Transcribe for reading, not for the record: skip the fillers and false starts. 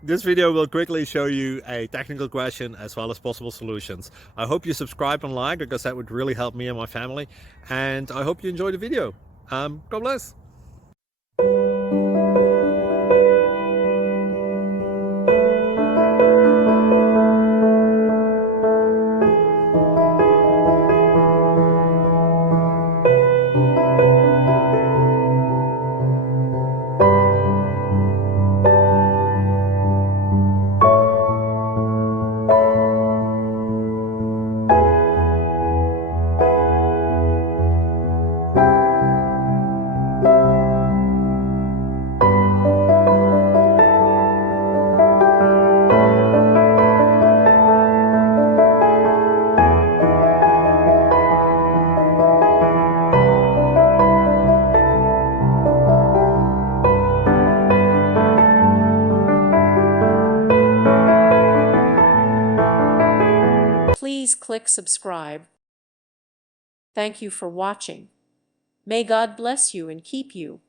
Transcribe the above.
This video will quickly show you a technical question as well as possible solutions. I hope you subscribe and like, because that would really help me and my family. And I hope you enjoy the video. God bless. Please click subscribe. Thank you for watching. May God bless you and keep you.